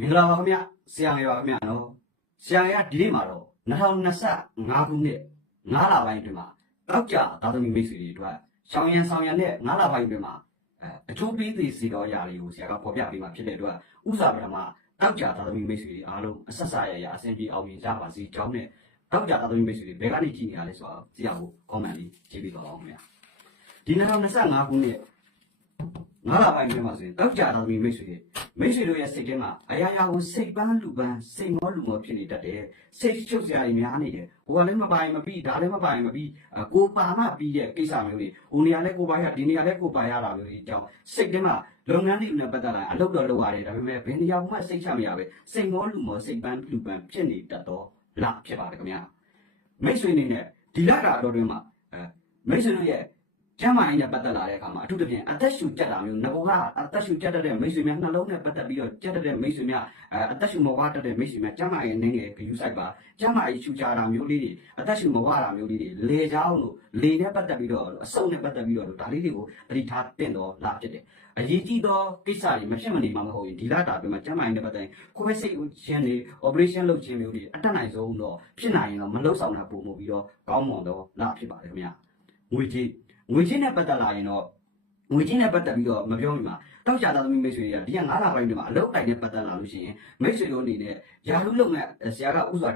မင်္ဂလာပါခင်ဗျဆရာငယ်ပါခင်ဗျနော်ဆရာငယ်ကဒီနေ့မှာတော့2025ခုနှစ်9လပိုင်းအတွင်းမှာတောက်ကြသာသမီမိတ်ဆွေတွေအတွက်ရှောင်းရန်ဆောင်ရန်နဲ့9လပိုင်းအတွင်းမှာအဲအချိုးပေးသေးစီတော်ရာလေးကိုဆရာကပေါ်ပြပေးမှာဖြစ်တဲ့အတွက်ဥစားပထမတောက်ကြသာသမီမိတ်ဆွေတွေအားလုံးအဆက်ဆက်ရရအဆင်ပြေအောင်မြင်ကြပါစေကြောင်းနဲ့တောက်ကြသာသမီမိတ်ဆွေတွေဘယ်ကနေကြည့်နေရလဲဆိုတော့ဆရာကို comment လေးရေးပေးပါအောင်ခင်ဗျဒီ2025ခုနှစ် ငါးလပိုင်းထဲမှာဆိုရင်တောက်ကြတော်ပြီးမိတ်ဆွေတွေမိတ်ဆွေတို့ရဲ့စိတ်ထဲမှာအရာရာကိုစိတ်ပန်းလူပန်းစိတ်မောလူမောဖြစ်နေတတ်တယ်စိတ်ချုပ်စရာတွေများနေတယ်ဟိုကလည်းမပိုင်မပြီးဒါလည်းမပိုင်မပြီးအကိုပါမပြီးတဲ့ကိစ္စမျိုးတွေဟိုနေရာလဲကိုပါရဒီနေရာလဲကိုပါရတာမျိုးတွေအကြောင်းစိတ်ထဲမှာလုပ်ငန်းတွေနဲ့ပတ်သက်လာရင်အလုပ်တော့လုပ်ရတယ်ဒါပေမဲ့ဘယ်နေရာမှစိတ်ချမရပဲစိတ်မောလူမောစိတ်ပန်းလူပန်းဖြစ်နေတတ်တော့လားဖြစ်ပါတယ်ခင်ဗျာမိတ်ဆွေအနေနဲ့ဒီလတာတော်တွင်မှာအဲမိတ်ဆွေတို့ရဲ့ ကျမ်းမာရေးနဲ့ပတ်သက်လာတဲ့အခါမှာအထူးသဖြင့်အသက်ရှူကြက်တာမျိုးငကောကအသက်ရှူကြက်တတ်တဲ့မိတ်ဆွေများနှလုံးနဲ့ပတ်သက်ပြီးတော့ကြက်တတ်တဲ့မိတ်ဆွေများအဲအသက်ရှူမဝတတ်တဲ့မိတ်ဆွေများကျမ်းမာရေးနည်းငယ်ဂယူဆိုင်ပါကျမ်းမာရေးရှူကြတာမျိုးလေးတွေအသက်ရှူမဝတာမျိုးလေးတွေလေချောင်းလို့လေနဲ့ပတ်သက်ပြီးတော့အဆုပ်နဲ့ပတ်သက်ပြီးတော့ဒါလေးတွေကိုသတိထားတင်တော့လာဖြစ်တယ်အရေးကြီးသောကိစ္စတွေမဖြစ်မနေမှာမဟုတ်ရင်ဒီလတာပြမှာကျမ်းမာရေးနဲ့ပတ်သက်ရင်ကိုယ်ပဲစိတ်ချင်းတွေ operation လုပ်ခြင်းမျိုးတွေအတက်နိုင်ဆုံးတော့ဖြစ်နိုင်ရင်တော့မလုပ်ဆောင်တာပုံမှုပြီးတော့ကောင်းမွန်တော့လာဖြစ်ပါတယ်ခင်ဗျာငွေကြီး ငွေချင်းနဲ့ပတ်သက်လာရင်တော့ငွေချင်းနဲ့ပတ်သက်ပြီးတော့မပြောမိမှာတောက်ချတာသမီးမိတ်ဆွေတွေကဒီက9လပိုင်းတွေမှာအလုပ်တိုင်းနဲ့ပတ်သက်လာလို့ရှိရင်မိတ်ဆွေတို့အနေနဲ့ယာရုလုပ်ငန်းဆရာကဥစွာ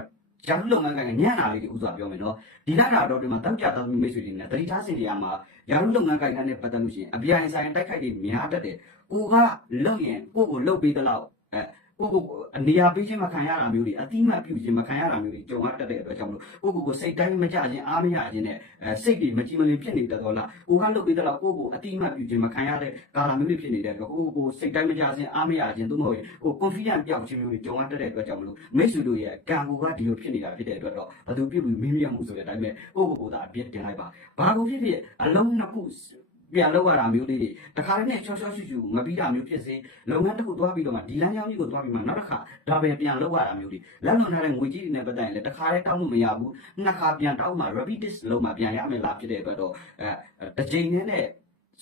ယာရုလုပ်ငန်းကညံ့တာလေးတွေဥစွာပြောမယ်နော်ဒီလာတာတော့ဒီမှာတောက်ချတာသမီးမိတ်ဆွေတွေနဲ့တတိထားစင်ကြရမှာယာရုလုပ်ငန်းကိုင်နဲ့ပတ်သက်လို့ရှိရင်အပြိုင်ဆိုင်တိုက်ခိုက်တွေများတတ်တယ်ကိုကလုပ်ရင်ကိုကိုလုပ်ပေးသလောက်အဲ ကိုကိုအနေရာပေးခြင်းမခံရတာမျိုးတွေအတိမတ်ပြုခြင်းမခံရတာမျိုးတွေကြုံရတတ်တဲ့အတွက်ကြောင့်မလို့ကိုကိုကိုစိတ်တိုင်းမကြခြင်းအားမရခြင်းနဲ့အဲစိတ်တွေမကြည်မလင်ဖြစ်နေတတ်တော့လားကိုကလုပ်ပေးတဲ့လောက်ကိုကိုအတိအမှတ်ပြုခြင်းမခံရတဲ့ကာလမျိုးတွေဖြစ်နေတဲ့အတွက်ကိုကိုစိတ်တိုင်းမကြခြင်းအားမရခြင်းသို့မဟုတ်ရင်ကို confidence ပြောက်ခြင်းမျိုးတွေကြုံရတတ်တဲ့အတွက်ကြောင့်မလို့မိတ်ဆွေတို့ရဲ့ကံကိုကဒီလိုဖြစ်နေတာဖြစ်တဲ့အတွက်တော့ဘယ်သူပြုပြီးမိမိရမှုဆိုတဲ့အတိုင်းပဲကိုကိုကိုသာအပြစ်တင်လိုက်ပါဘာကိုဖြစ်ဖြစ်အလုံးနှစ်ခု ပြန်လောက်ရတာမျိုးလေးတွေတခါတည်းနဲ့ချောချောချူချူမပြီးတာမျိုးဖြစ်စေလုပ်ငန်းတစ်ခုသွားပြီးတော့မှဒီလမ်းကြောင်းကြီးကိုသွားပြီးမှနောက်တစ်ခါဒါပဲပြန်လောက်ရတာမျိုးတွေလက်လွန်ထားတဲ့ငွေကြီးတွေနဲ့ပတ်သက်ရင်လည်းတခါတည်းတောင်းလို့မရဘူးနှစ်ခါပြန်တောင်းမှ repeat လုံးမှပြန်ရမယ်လားဖြစ်တဲ့အတွက်တော့အဲတစ်ချိန်နဲ့နဲ့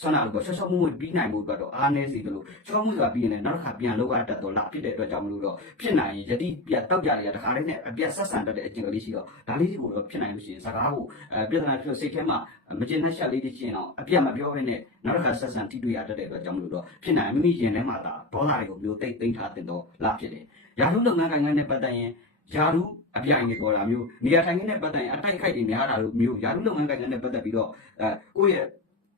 ဆွမ်းနာလို့ဆော့ဆော့မှုပြီးနိုင်မှုအတွက်တော့အားနည်းစီတယ်လို့ချောမှုဆိုတာပြီးရင်လည်းနောက်တစ်ခါပြန်လောက်ရတတ်တော့လားဖြစ်တဲ့အတွက်ကြောင့်မလို့တော့ဖြစ်နိုင်ရင်ယတိပြတ်တောက်ကြတွေကတခါတည်းနဲ့အပြတ်ဆက်ဆံတတ်တဲ့အကျင့်ကလေးရှိတော့ဒါလေးတွေကိုတော့ဖြစ်နိုင်လို့ရှိရင်စကားကိုအဲပြဿနာဖြစ်စိတ်ထဲမှာမကျင်တဲ့ရှက်လေးတွေချင်းအောင်အပြတ်မပြောဘဲနဲ့နောက်တစ်ခါဆက်ဆံထိတွေ့ရတတ်တဲ့အတွက်ကြောင့်မလို့တော့ဖြစ်နိုင်မိမိရင်ထဲမှာဒါဒေါသတွေကိုမျိုးတိတ်သိမ့်ထားတဲ့တော့လားဖြစ်တယ်ရာထူးလုပ်ငန်းကိုင်ငန်းနဲ့ပတ်သက်ရင်ယာရုအပြိုင်တွေပေါ်တာမျိုးနေရာထိုင်ခင်းနဲ့ပတ်သက်ရင်အတိုက်ခိုက်တွေများတာလို့မျိုးယာရုလုပ်ငန်းကိုင်ငန်းနဲ့ပတ်သက်ပြီးတော့အဲကိုယ့်ရဲ့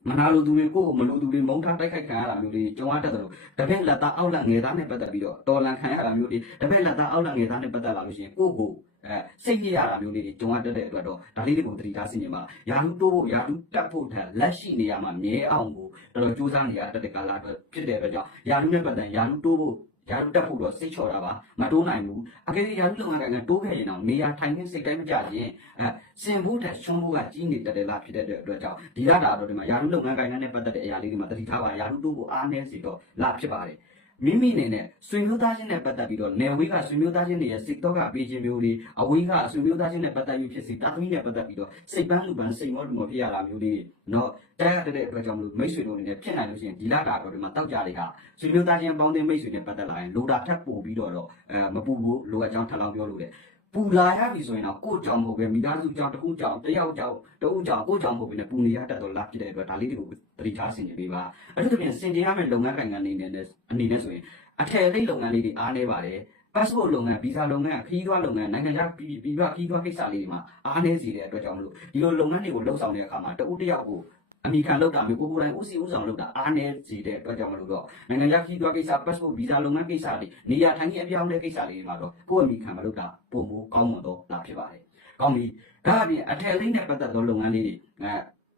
မနာလိုသူတွေကိုယ့်ကိုမလိုသူတွေမုန်းထားတိုက်ခိုက်ခံရတာမျိုးတွေကြုံရတတ်တယ်လို့တပည့်လက်သားအောက်လက်ငယ်သားနဲ့ပတ်သက်ပြီးတော့တော်လန်ခံရတာမျိုးတွေတပည့်လက်သားအောက်လက်ငယ်သားနဲ့ပတ်သက်လာလို့ရှိရင်ကိုယ့်ကိုအဲစိတ်ရရတာမျိုးလေးတွေကြုံရတတ်တဲ့အတွက်တော့ဒါလေးတွေကိုသတိထားစီနေမှာယာရုတိုးဖို့ယာရုတက်ဖို့ထက်လက်ရှိနေရာမှာမြဲအောင်ကိုတော်တော်စူးစမ်းနေရတတ်တဲ့ကာလအတွက်ဖြစ်တဲ့အတွက်ကြောင့်ယာရုနဲ့ပတ်သက်ယာရုတိုးဖို့ ယာရုတက်ဖို့တော့စိတ်ချော်တာပါမတိုးနိုင်ဘူးအကယ်၍ယာရုလုပ်ငန်းကတိုးခဲ့ရင်တော့နေရာထိုင်ခင်းစိတ်တိုင်းမကြခြင်းအဲစင်ဖို့တဲ့ရှုံးဖို့ကကြီးနေတတ်တယ်လားဖြစ်တဲ့အတွက်ကြောင့်ဒီရတာတော့ဒီမှာယာရုလုပ်ငန်းကိုင်နဲ့ပတ်သက်တဲ့အရာလေးတွေမှာသတိထားပါယာရုတိုးဖို့အားနည်းစေတော့လားဖြစ်ပါတယ် မိမိအနေနဲ့ဆွေမျိုးသားချင်းနဲ့ပတ်သက်ပြီးတော့နယ်ဝေးကဆွေမျိုးသားချင်းတွေရဲ့စိတ်တော့ကပေးခြင်းမျိုးတွေအဝေးကဆွေမျိုးသားချင်းနဲ့ပတ်သက်ပြီးဖြစ်စီတာသမီနဲ့ပတ်သက်ပြီးတော့စိတ်ပန်းလူပန်းစိတ်မောလူမောဖြစ်ရတာမျိုးတွေတော့တရားရတဲ့အတွက်ကြောင့်မလို့မိတ်ဆွေတို့အနေနဲ့ဖြစ်နိုင်လို့ရှိရင်ဒီလတာတော့ဒီမှာတောက်ကြတွေကဆွေမျိုးသားချင်းပေါင်းတဲ့မိတ်ဆွေနဲ့ပတ်သက်လာရင်လိုတာထပ်ပို့ပြီးတော့တော့အဲမပူဘူးလိုအပ်ကြောင်းထပ်လောင်းပြောလို့တယ် ပူလာရပြီဆိုရင်တော့ကိုယ့်ကြောင့်မဟုတ်ပဲမိသားစုကြောင့်တစ်ခုကြောင့်တစ်ယောက်ကြောင့်တစ်ဦးကြောင့်ကိုယ့်ကြောင့်မဟုတ်ဘဲနဲ့ပူနေရတတ်တော့လာဖြစ်တဲ့အတွက်ဒါလေးတွေကိုသတိထားဆင်ခြင်ပေးပါအထူးသဖြင့်စင်ကြရမယ့်လုပ်ငန်းကိုင်ငန်းအနေနဲ့အနေနဲ့ဆိုရင်အထည်လေးလုပ်ငန်းလေးတွေအားနေပါတယ် passport လုပ်ငန်း visa လုပ်ငန်းခရီးသွားလုပ်ငန်းနိုင်ငံခြားပြည်ပြည်ပခရီးသွားကိစ္စလေးတွေမှာအားနည်းစေတဲ့အတွက်ကြောင့်မလို့ဒီလိုလုပ်ငန်းတွေကိုလှုပ်ဆောင်တဲ့အခါမှာတဦးတစ်ယောက်ကို အမိခံလောက်တာမျိုးကိုကိုယ်တိုင်ဦးစီးဦးဆောင်လုပ်တာအားနည်းစေတဲ့အတွက်ကြောင့်မလို့တော့နိုင်ငံခြားခရီးသွားကိစ္စ passport visa လုပ်ငန်းကိစ္စတွေနေရာထိုင်ခင်းအပြောင်းအလဲကိစ္စလေးတွေမှာတော့ကိုယ့်အမိခံမလုပ်တာပုံမကောင်းမွန်တော့လာဖြစ်ပါတယ်။ကောင်းပြီ။ဒါအပြင်အထည်လေးနဲ့ပတ်သက်သောလုပ်ငန်းလေးတွေအဲ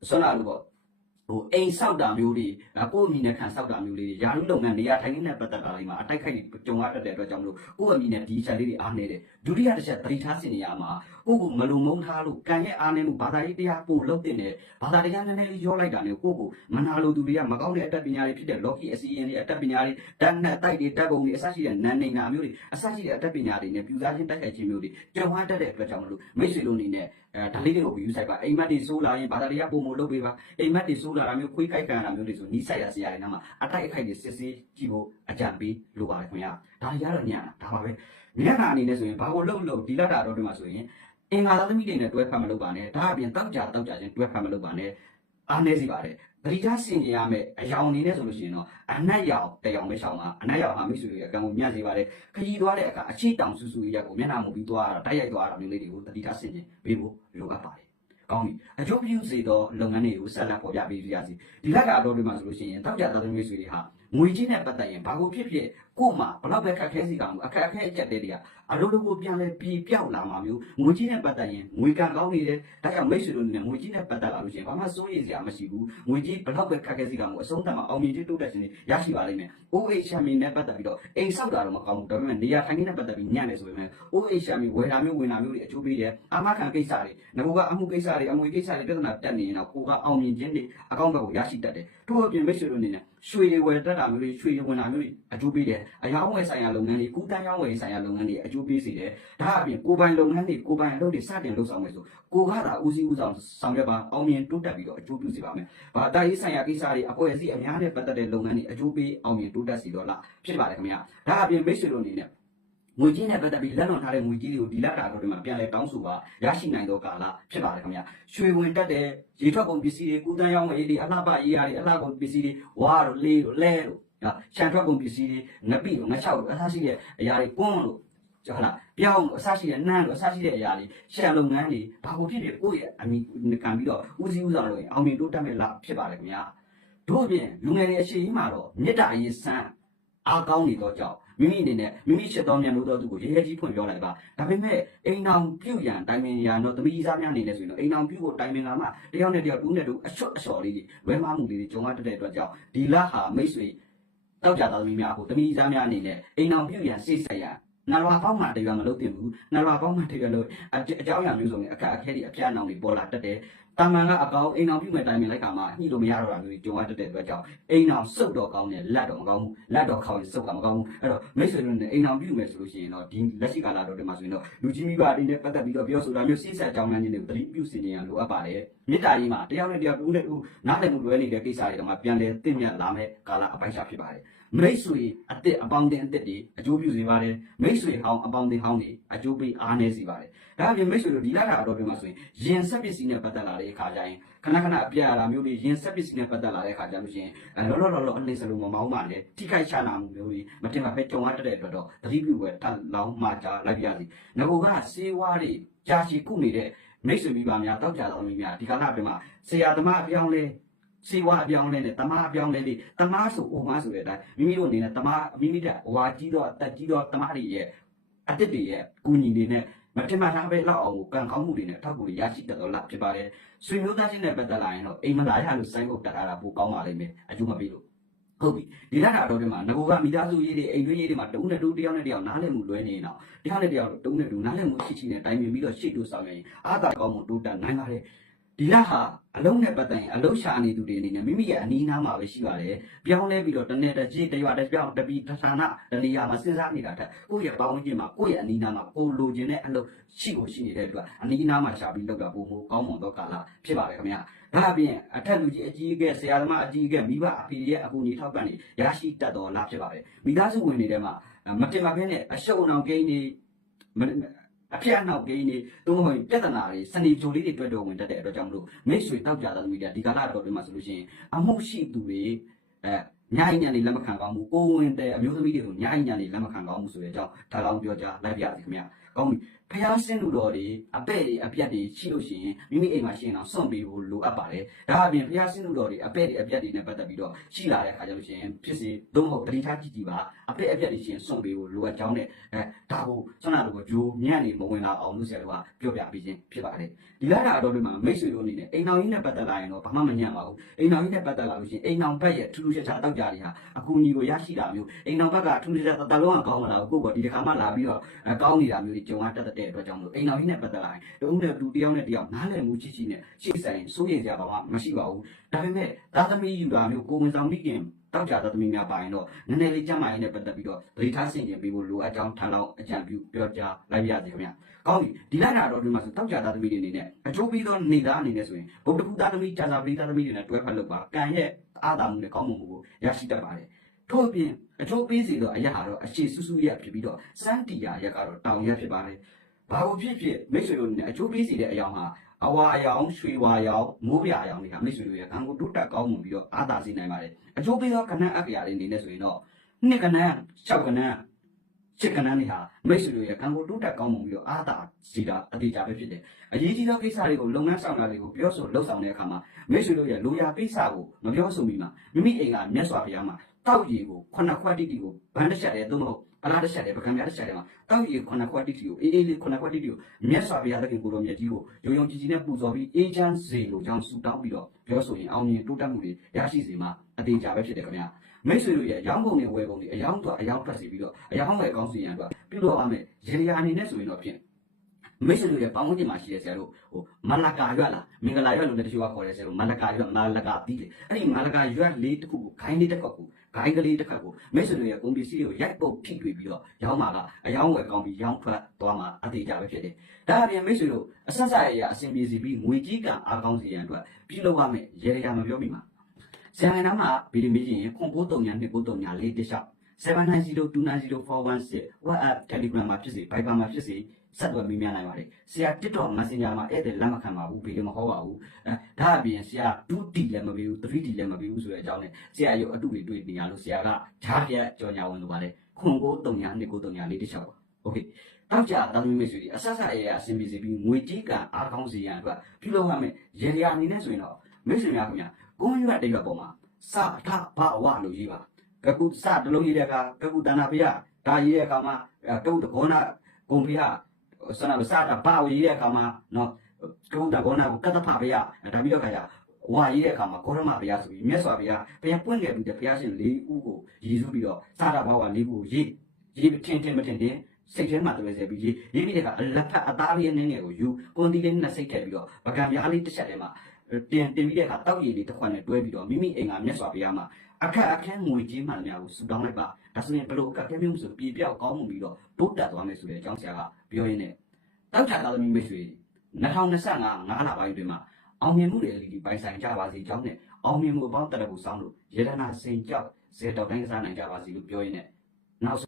ဆွမ်းလာလို့ပေါ့ဟိုအိမ်ဆောက်တာမျိုးတွေအဲကိုယ့်အမိနဲ့ခံဆောက်တာမျိုးလေးတွေယာရုလုပ်ငန်းနေရာထိုင်ခင်းနဲ့ပတ်သက်တာလေးမှာအတိုက်ခိုက်တွေကြုံရတတ်တဲ့အတွက်ကြောင့်မလို့ကိုယ့်အမိနဲ့ဒီချက်လေးတွေအားနေတယ်ဒုတိယတစ်ချက်သတိထားစင်နေရမှာ ကိုကိုမလုံမုန်းထားလို့ကံရဲ့အားနည်းမှုဘာသာရေးတရားပို့လုပ်တဲ့နဲ့ဘာသာတရားနည်းနည်းလေးရောလိုက်တာနဲ့ကိုကိုမနာလိုသူတွေကမကောင်းတဲ့အတတ်ပညာတွေဖြစ်တဲ့ Loki အစီရင်တွေအတတ်ပညာတွေတန်းနဲ့တိုက်တွေတက်ပုံတွေအစရှိတဲ့နန်းနေတာမျိုးတွေအစရှိတဲ့အတတ်ပညာတွေနဲ့ပြူစားချင်းတိုက်ခိုက်ခြင်းမျိုးတွေကြုံရတတ်တဲ့အတွက်ကြောင့်မလို့မိတ်ဆွေတို့အနေနဲ့အဲဒါလေးတွေကို view ဆိုင်ပါအိမ်မက်တွေစိုးလာရင်ဘာသာတရားပုံမလုပ်ပေးပါအိမ်မက်တွေစိုးလာတာမျိုးခွေးကြိုက်ကန်တာမျိုးတွေဆိုနီးဆိုင်ရဆရာတွေနားမှာအတိုက်အခိုက်တွေစစ်ဆေးကြည့်ဖို့အကြံပေးလိုပါတယ်ခင်ဗျာဒါရတော့ညံ့ဒါပါပဲမျက်နှာအနေနဲ့ဆိုရင်ဘာကိုလှုပ်လို့ဒီလက်တာတော့ဒီမှာဆိုရင် အင်္ဂါသားသမီးတွေနဲ့တွဲဖက်မလုပ်ပါနဲ့ဒါအပြင်တောက်ကြတောက်ကြချင်းတွဲဖက်မလုပ်ပါနဲ့အားနေစီပါတယ်တတိယဆင်ကြရမယ်အယောင်အနေနဲ့ဆိုလို့ရှိရင်တော့အနက်ရောင်တရောင်ပဲရှောင်းပါအနက်ရောင်ဟာမိတ်ဆွေတွေအကံကိုမြတ်စေပါတယ်ခရီးသွားတဲ့အခါအချိတောင်ဆူဆူရက်ကိုမျက်နှာမူပြီးသွားတာတိုက်ရိုက်သွားတာမျိုးလေးတွေကိုတတိယဆင်ကြပေးဖို့လိုအပ်ပါတယ်ကောင်းပြီအကျိုးပြုစေသောလုပ်ငန်းတွေကိုဆက်လက်ပေါ်ပြပေးကြစီဒီလက်ကအတော်တွေမှာဆိုလို့ရှိရင်တောက်ကြသားသမီးဆွေတွေဟာ ငွေကြီးနဲ့ပတ်သက်ရင်ဘာကိုဖြစ်ဖြစ်ကို့မှာဘလောက်ပဲခက်ခဲစီကောင်အခက်အခဲအကျက်တွေတွေကအလိုလိုကိုပြန်လဲပြေပြောက်လာမှာမျိုးငွေကြီးနဲ့ပတ်သက်ရင်ငွေကံကောင်းနေတယ်ဒါကြောင့်မိတ်ဆွေတို့နဲ့ငွေကြီးနဲ့ပတ်သက်လာလို့ရှိရင်ဘာမှစိုးရိမ်စရာမရှိဘူးငွေကြီးဘလောက်ပဲခက်ခဲစီကောင်ကိုအဆုံးသတ်မှာအောင်မြင်ခြင်းတိုးတက်ခြင်းတွေရရှိပါလိမ့်မယ် OHM နဲ့ပတ်သက်ပြီးတော့အိမ်ဆောက်တာတော့မကောင်းဘူးဒါပေမဲ့နေရာထိုင်ခင်းနဲ့ပတ်သက်ပြီးညံ့တယ်ဆိုပေမဲ့ OHM ဝယ်တာမျိုးဝင်တာမျိုးတွေအကျိုးပေးတယ်အာမခံကိစ္စတွေငါကအမှုကိစ္စတွေအမွေကိစ္စတွေပြဿနာတက်နေရင်တော့ကိုကအောင်မြင်ခြင်းတွေအကောင့်ဘက်ကိုရရှိတတ်တယ်ထို့အပြင်မိတ်ဆွေတို့အနေနဲ့ ရွှေတွေဝယ်တတ်တာမျိုးတွေရွှေတွေဝင်တာမျိုးတွေအကျိုးပေးတယ်အယောင်းဝယ်ဆိုင်ရာလုပ်ငန်းတွေကူးတန်းရောင်းဝယ်ဆိုင်ရာလုပ်ငန်းတွေအကျိုးပေးစေတယ်ဒါအပြင်ကိုပိုင်လုပ်ငန်းတွေကိုပိုင်အလုပ်တွေစတင်လုပ်ဆောင်မယ်ဆိုကိုကသာဦးစီးဦးဆောင်ဆောင်ရွက်ပါအောင်မြင်တိုးတက်ပြီးတော့အကျိုးပြုစေပါမယ်။ဘာတာရေးဆိုင်ရာကိစ္စတွေအဖွဲ့အစည်းအများနဲ့ပတ်သက်တဲ့လုပ်ငန်းတွေအကျိုးပေးအောင်မြင်တိုးတက်စီတော့လားဖြစ်ပါတယ်ခင်ဗျာ။ဒါအပြင်မိတ်ဆွေတို့အနေနဲ့ ငွေကြီးနဲ့ပတ်သက်ပြီးလက်လွန်ထားတဲ့ငွေကြီးတွေကိုဒီလက်တာတော့ဒီမှာပြန်လဲတောင်းဆိုပါရရှိနိုင်တော့ကာလဖြစ်ပါတယ်ခင်ဗျာရွှေဝင်တက်တဲ့ရေထွက်ကုန်ပစ္စည်းတွေကုသန်းရောင်းဝယ်တွေအလှပရေးရတွေအလှကုန်ပစ္စည်းတွေဝါတို့လေးတို့လဲတို့နော်ရှန်ထွက်ကုန်ပစ္စည်းတွေငပိတို့ငချောက်တို့အထားရှိတဲ့အရာတွေကွန်းတို့ဟုတ်လားပြောင်းတို့အဆရှိတဲ့နန်းတို့အဆရှိတဲ့အရာတွေရှန်လုပ်ငန်းတွေဘာကိုဖြစ်ဖြစ်ကိုယ့်ရဲ့အမိကံပြီးတော့ဦးစီးဦးဆောင်လို့ရင်အောင်မြင်တိုးတက်မဲ့လားဖြစ်ပါတယ်ခင်ဗျာတို့အပြင်လူငယ်တွေအရှိကြီးမှာတော့မေတ္တာရေးစံအားကောင်းနေတော့ကြောင့် မိမိအနေနဲ့မိမိရှစ်တော်မြတ်လို့တော့သူကိုရဲရဲကြီးဖွင့်ပြောလိုက်ပါဒါပေမဲ့အိမ်အောင်ပြုတ်ရန်တိုင်ပင်ရန်တော့တမိကြီးစားများအနေနဲ့ဆိုရင်တော့အိမ်အောင်ပြုတ်ဖို့တိုင်ပင်လာမှတယောက်နဲ့တယောက်တူးနဲ့တူအချွတ်အချော်လေးတွေဝဲမမှုလေးတွေကြုံရတတ်တဲ့အတွက်ကြောင့်ဒီလဟာမိတ်ဆွေတောက်ကြတော်သမီးများကိုတမိကြီးစားများအနေနဲ့အိမ်အောင်ပြုတ်ရန်စိတ်ဆက်ရန် နာလွာပေါင်းမှတရားမလုပ်တင်ဘူးနာလွာပေါင်းမှတရားလို့အကြောင်းအရာမျိုးစုံနဲ့အခက်အခဲတွေအပြားနောင်တွေပေါ်လာတတ်တယ်တာမန်ကအကောင်အိမ်အောင်ပြုမဲ့တိုင်ပင်လိုက်ခါမှာညှိလို့မရတော့တာမျိုးတွေကြုံရတတ်တဲ့အတွက်ကြောင့်အိမ်အောင်စုပ်တော့ကောင်းတယ်လက်တော့မကောင်းဘူးလက်တော့ခေါင်းစုပ်ကမကောင်းဘူးအဲ့တော့မိတ်ဆွေတို့နဲ့အိမ်အောင်ပြုမယ်ဆိုလို့ရှိရင်တော့ဒီလက်ရှိကာလတော့ဒီမှာဆိုရင်တော့လူကြီးမိဘတွေနဲ့ပတ်သက်ပြီးတော့ပြောဆိုတာမျိုးစိစက်ကြောင်းလမ်းခြင်းတွေကိုသတိပြုစီနေရလိုအပ်ပါတယ်မေတ္တာကြီးမှာတရားနဲ့တရားတူနဲ့တူနားလည်မှုလွဲနေတဲ့ကိစ္စတွေတော့မှပြန်လဲတင့်မြတ်လာမဲ့ကာလအပိုင်းခြားဖြစ်ပါတယ် မိတ်ဆွေအစ်စ်အပေါင်းတင်အစ်စ်တွေအကျိုးပြုစေပါတယ်မိတ်ဆွေဟောင်းအပေါင်းတင်ဟောင်းတွေအကျိုးပေးအားနည်းစေပါတယ်ဒါအပြင်မိတ်ဆွေတို့ဒီလာတာတော့ပြောမှာဆိုရင်ရင်ဆက်ပစ္စည်းနဲ့ပတ်သက်လာတဲ့အခါကျရင်ခဏခဏအပြရတာမျိုးတွေရင်ဆက်ပစ္စည်းနဲ့ပတ်သက်လာတဲ့အခါကျလို့ရှိရင်လောလောလောလောအလင်းစလုံးမမောင်းပါနဲ့ထိခိုက်ချနာမှုမျိုးတွေမတင်ပါပဲကြုံရတတ်တဲ့အတွက်တော့သတိပြုပဲတန်လောင်းမှကြလိုက်ပြစီငကိုကစေဝါးတွေကြာရှည်ကုနေတဲ့မိတ်ဆွေမိဘများတောက်ကြတော်မိများဒီကာလအတွင်းမှာဆရာသမားအပြောင်းလဲ စီဝါအပြောင်းလဲနဲ့တမားအပြောင်းလဲလေးတမားဆိုအိုမားဆိုတဲ့အတိုင်းမိမိတို့အနေနဲ့တမားမိမိတဲ့ဝါကြီးတော့အသက်ကြီးတော့တမားတွေရဲ့အတစ်တွေရဲ့ကူညီနေနဲ့မတင်မှထားပဲလောက်အောင်ကိုကံကောင်းမှုတွေနဲ့ထောက်ကူရရှိတတ်တော့လားဖြစ်ပါတယ်ဆွေမျိုးသားချင်းနဲ့ပတ်သက်လာရင်တော့အိမ်မလာရလို့စိုင်းဖို့တက်ထားတာပိုကောင်းပါလိမ့်မယ်အကျိုးမပေးလို့ဟုတ်ပြီဒီလက်တာတော့ဒီမှာငကိုကမိသားစုရေးတွေအိမ်တွင်းရေးတွေမှာတုံးနဲ့တုံးတယောက်နဲ့တယောက်နားလည်မှုလွဲနေတော့တယောက်နဲ့တယောက်တုံးနဲ့တုံးနားလည်မှုရှိရှိနဲ့တိုင်ပင်ပြီးတော့ရှေ့တို့ဆောင်ရင်အာသာကောင်းမှုတိုးတက်နိုင်ပါတယ် ဒီလက်ဟာအလုံးနဲ့ပတ်သက်ရင်အလုံးရှာနေသူတွေအနေနဲ့မိမိရဲ့အနီးနားမှာပဲရှိပါတယ်ပြောင်းလဲပြီးတော့တနေ့တစ်ကြီးတစ်ရွာတစ်ပြောင်းတစ်ပီတစ်ဌာနတနေရာမှာစဉ်းစားနေတာတက်ကိုယ့်ရဲ့ပေါင်းခြင်းမှာကိုယ့်ရဲ့အနီးနားမှာကိုလိုချင်တဲ့အလုပ်ရှိကိုရှိနေတဲ့အတွက်အနီးနားမှာရှာပြီးလောက်တာပုံမို့ကောင်းမွန်သောကာလဖြစ်ပါတယ်ခင်ဗျာဒါအပြင်အထက်လူကြီးအကြီးအကဲဆရာသမားအကြီးအကဲမိဘအဖေရဲ့အကူအညီထောက်ပံ့နေရရှိတတ်တော်လားဖြစ်ပါတယ်မိသားစုဝင်တွေထဲမှာမတင်ပါဘဲနဲ့အရှုံအောင်ကိန်းနေ အပြတ်နောက်ကိန်းနေသုံးဖို့ပြဿနာတွေစနေကြိုလေးတွေတွေ့တော်ဝင်တတ်တဲ့အတွက်ကြောင့်မလို့မိတ်ဆွေတောက်ကြတဲ့လူတွေဒီကာလတော်တွေမှာဆိုလို့ရှိရင်အမှုရှိသူတွေအဲညာညံနေလက်မခံကောင်းဘူးကိုဝင်တဲ့အမျိုးသမီးတွေကိုညာညံနေလက်မခံကောင်းဘူးဆိုတဲ့အကြောင်းဒါလောက်ပြောကြလိုက်ပြစီခင်ဗျာကောင်းပြီဖျားစင်းလူတော်တွေအပဲ့တွေအပြတ်တွေရှိလို့ရှိရင်မိမိအိမ်မှာရှိရင်တော့စွန့်ပေးဖို့လိုအပ်ပါတယ်ဒါအပြင်ဖျားစင်းလူတော်တွေအပဲ့တွေအပြတ်တွေနဲ့ပတ်သက်ပြီးတော့ရှိလာတဲ့အခါကျလို့ရှိရင်ဖြစ်စီသုံးဖို့တတိထားကြည့်ကြည့်ပါအပဲ့အပြတ်တွေရှိရင်စွန့်ပေးဖို့လိုအပ်ကြောင်းနဲ့အဲဒါကိုစွန့်လာတော့ဂျိုးညံ့နေမဝင်လာအောင်လို့ဆရာတော်ကပြောပြပေးခြင်းဖြစ်ပါတယ်ဒီလာတာအတော်တွေမှာမိတ်ဆွေတို့အနေနဲ့အိမ်တော်ကြီးနဲ့ပတ်သက်လာရင်တော့ဘာမှမညံ့ပါဘူးအိမ်တော်ကြီးနဲ့ပတ်သက်လာလို့ရှိရင်အိမ်တော်ဘက်ရဲ့ထူးထူးခြားခြားတောက်ကြတာတွေဟာအကူအညီကိုရရှိတာမျိုးအိမ်တော်ဘက်ကထူးထူးခြားခြားတလုံးကကောင်းမလားကိုကိုကဒီတစ်ခါမှလာပြီးတော့အဲကောင်းနေတာမျိုးတွေကြုံရတတ်တဲ့အတွက်ကြောင့်မလို့အိမ်တော်ကြီးနဲ့ပတ်သက်လာရင်တဦးနဲ့တူတယောက်နဲ့တယောက်နားလည်မှုရှိရှိနဲ့ရှေ့ဆိုင်စိုးရိမ်စရာဘာမှမရှိပါဘူးဒါပေမဲ့သားသမီးယူတာမျိုးကိုဝင်ဆောင်ပြီးခင်တောက်ကြသားသမီးများပါရင်တော့နည်းနည်းလေးကြမ်းမာရေးနဲ့ပတ်သက်ပြီးတော့ဒိဋ္ဌာဆင်ကျင်ပေးဖို့လိုအပ်ကြောင်းထန်လောက်အကြံပြုပြောကြားလိုက်ရစေခင်ဗျာကောင်းပြီဒီလိုက်တာတော့ဒီမှာဆိုတောက်ကြသားသမီးတွေအနေနဲ့အကျိုးပေးသောနေသားအနေနဲ့ဆိုရင်ဗုဒ္ဓဘုသားသမီးကြာစာပရိသတ်သမီးတွေနဲ့တွဲဖက်လုပ်ပါကံရဲ့အားသာမှုနဲ့ကောင်းမှုကိုရရှိတတ်ပါတယ်ထို့အပြင်အချိုးပေးစီတော့အရာဟာတော့အရှိဆူဆူရက်ဖြစ်ပြီးတော့စမ်းတီယာရက်ကတော့တောင်ရက်ဖြစ်ပါတယ်။ ဘာလို့ဖြစ်ဖြစ်မိတ်ဆွေတို့အနေနဲ့အချိုးပေးစီတဲ့အယောင်ဟာအဝါအယောင်ရွှေဝါအယောင်မိုးပြအယောင်တွေကမိတ်ဆွေတို့ရဲ့ကံကိုတိုးတက်ကောင်းမှုပြီးတော့အားသာစေနိုင်ပါတယ်။အချိုးပေးသောကဏ္ဍအက္ခရာတွေအနေနဲ့ဆိုရင်တော့နှစ်ကဏ္ဍ၆ကဏ္ဍချစ်ကဏ္ဍတွေဟာမိတ်ဆွေတို့ရဲ့ကံကိုတိုးတက်ကောင်းမှုပြီးတော့အားသာစေတာအတိအကျပဲဖြစ်တယ်။အရေးကြီးသောကိစ္စတွေကိုလုပ်ငန်းဆောင်တာတွေကိုပြောဆိုလှုပ်ဆောင်တဲ့အခါမှာမိတ်ဆွေတို့ရဲ့လိုရာကိစ္စကိုမပြောဆိုမီမှာမိမိအိမ်ကမြတ်စွာဘုရားမှာတောက်ရီကိုခုနှစ်ခွက်တိတိကိုဘန်းတစ်ချက်လေးသို့မဟုတ် အလားတစ်ချက်လေးပကံပြတစ်ချက်လေးမှာတောက်ရီခုနှစ်ခွက်တိတိကိုအေးအေးလေးခုနှစ်ခွက်တိတိကိုမြတ်စွာဘုရားသခင်ကိုယ်တော်မြတ်ကြီးကိုယုံယုံကြည်ကြည်နဲ့ပူဇော်ပြီးအေးချမ်းစေလိုကြောင်းဆုတောင်းပြီးတော့ပြောဆိုရင်အောင်မြင်တိုးတက်မှုတွေရရှိစေမှာအသေးချာပဲဖြစ်တယ်ခင်ဗျာမိတ်ဆွေတို့ရဲ့ရောင်းကုန်တွေဝယ်ကုန်တွေအယောင်းတော့အယောင်းထွက်စီပြီးတော့အယောင်းဝယ်ကောင်းစီရန်အတွက်ပြုလုပ်ရမယ်ရေရာအနေနဲ့ဆိုရင်တော့ဖြင့်မိတ်ဆွေတို့ရဲ့ပေါင်းဝန်းကျင်မှာရှိတဲ့ဆရာတို့ဟိုမလကာရွက်လားမင်္ဂလာရွက်လို့လည်းတချို့ကခေါ်တယ်ဆရာတို့မလကာရွက်မလကာပြီးတယ်အဲ့ဒီမလကာရွက်လေးတစ်ခုကိုခိုင်းလေးတစ်ခွက်ကို ဂိုင်းကလေးတစ်ခါကိုမိတ်ဆွေတွေရဲ့ကုန်ပစ္စည်းတွေကိုရိုက်ပုတ်ထိတွေ့ပြီးတော့ရောင်းမှာကအယောင်းဝယ်ကောင်းပြီးရောင်းထွက်သွားမှာအသေးကြပဲဖြစ်တယ်။ဒါအပြင်မိတ်ဆွေတို့အဆက်ဆက်ရရအဆင်ပြေစီပြီးငွေကြီးကံအားကောင်းစီရန်အတွက်ပြုလုပ်ရမယ်ရေရရမပြောမိမှာ။ဆရာနာမှာဗီဒီယိုမီရင်ခွန်ပိုးတုံညာနှစ်ပိုးတုံညာလေးတစ်လျှောက်79029041 WhatsApp Telegram မှာဖြစ်စေ Viber မှာဖြစ်စေ ဆက်သွယ်မေးမြန်းနိုင်ပါတယ်။ဆရာ TikTok Messenger မှာဧည့်သည်လက်မခံပါဘူးဘေးမဟောပါဘူး။အဲဒါအပြင်ဆရာ 2D လည်းမပေးဘူး 3D လည်းမပေးဘူးဆိုတဲ့အကြောင်းနဲ့ဆရာရုပ်အတုတွေတွေ့နေရလို့ဆရာကဂျားပြက်ကြော်ညာဝင်လိုပါတယ်။ခွန်ကို300နှစ်ကို300လေးတစ်ချက်ပါ။ Okay တောက်ကြတောင်းမိမိဆိုဒီအဆက်ဆက်အရာအစီအမီစီပြီးငွေကြီးကအားကောင်းစီရန်အတွက်ပြုလုပ်ရမယ်။ရေလျာအနေနဲ့ဆိုရင်တော့မိတ်ဆွေများခင်ဗျာကိုင်းရွတ်တိတ်ရွတ်ပေါ်မှာစထဘဝလို့ရေးပါကကုစတလုံးရေးတဲ့အခါကကုတဏဖရဒါရေးတဲ့အခါမှာတုတ်တကောနာဂုံဖရ ဆနာစတာဘာရေးတဲ့အခါမှာနော်ကကုတကောနာကိုကတ္တဖဖယဒါပြီးတော့ခါရဝါရေးတဲ့အခါမှာဂေါရမဘုရားဆိုပြီးမြတ်စွာဘုရားဘုရားပွင့်ခဲ့ပြီးတဲ့ဘုရားရှင်၄ဦးကိုရည်စူးပြီးတော့စာရဘာဝ၄ခုကိုရေးရေးထင်ထင်မထင်တင်စိတ်ထဲမှာတွေ့စေပြီးရေးရေးပြီးတဲ့အခါအလက်ဖက်အသားလေးနည်းငယ်ကိုယူကွန်တီလေးနဲ့စိတ်ထည့်ပြီးတော့ဗကံပြားလေးတစ်ချက်ထဲမှာ တင်တင်ပြီးတဲ့အခါတောက်ရည်လေးတစ်ခွက်နဲ့တွဲပြီးတော့မိမိအိမ်ကမြတ်စွာဘုရားမှာအခက်အခက်ငွေကြီးမှန်များကိုဆူတောင်းလိုက်ပါဒါဆိုရင်ဘလို့အခက်အခဲမျိုးဆိုပြေပြောက်ကောင်းမှုပြီးတော့တိုးတက်သွားမယ်ဆိုတဲ့အကြောင်းဆရာကပြောရင်းနဲ့တောက်ချသာသမီမိတ်ဆွေ2025ငါးလပိုင်းတွင်မှာအောင်မြင်မှုတွေလည်းဒီပိုင်ဆိုင်ကြပါစေကြောင်းနဲ့အောင်မြင်မှုအပေါင်းတက်တဲ့ကိုစောင်းလို့ရေဒနာစိန်ကြောက်ဇေတော်တိုင်းကစားနိုင်ကြပါစေလို့ပြောရင်းနဲ့နောက်